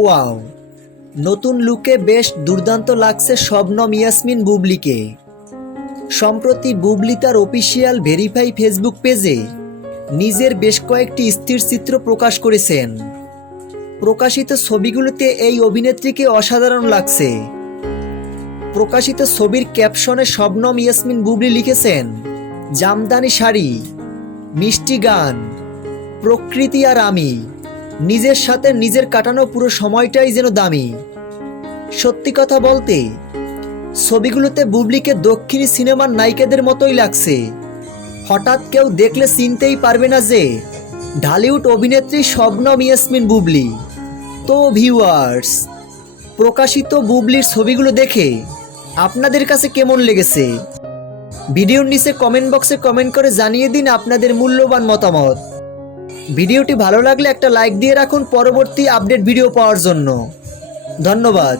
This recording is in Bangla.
ওয়াও, নতুন লুকে বেশ দুর্দান্ত লাগছে শবনম ইয়াসমিন বুবলিকে। সম্প্রতি বুবলি তার অফিসিয়াল ভেরিফাই ফেসবুক পেজে নিজের বেশ কয়েকটি স্থির চিত্র প্রকাশ করেছেন। প্রকাশিত ছবিগুলোতে এই অভিনেত্রীকে অসাধারণ লাগছে। প্রকাশিত ছবির ক্যাপশনে শবনম ইয়াসমিন বুবলি লিখেছেন, জামদানি শাড়ি, মিষ্টি গান, প্রকৃতি আর আমি। নিজের সাথে নিজের কাটানো পুরো সময়টাই যেন দামি। সত্যি কথা বলতে, ছবিগুলোতে বুবলিকে দক্ষিণী সিনেমার নায়িকাদের মতোই লাগছে। হঠাৎ কেউ দেখলে চিনতেই পারবে না যে, ঢালিউড অভিনেত্রী শবনম ইয়াসমিন বুবলি। তো ভিউয়ার্স, প্রকাশিত বুবলির ছবিগুলো দেখে আপনাদের কাছে কেমন লেগেছে? ভিডিওর নিচে কমেন্ট বক্সে কমেন্ট করে জানিয়ে দিন আপনাদের মূল্যবান মতামত। ভিডিওটি ভালো লাগলে একটা লাইক দিয়ে রাখুন পরবর্তী আপডেট ভিডিও পাওয়ার জন্য। ধন্যবাদ।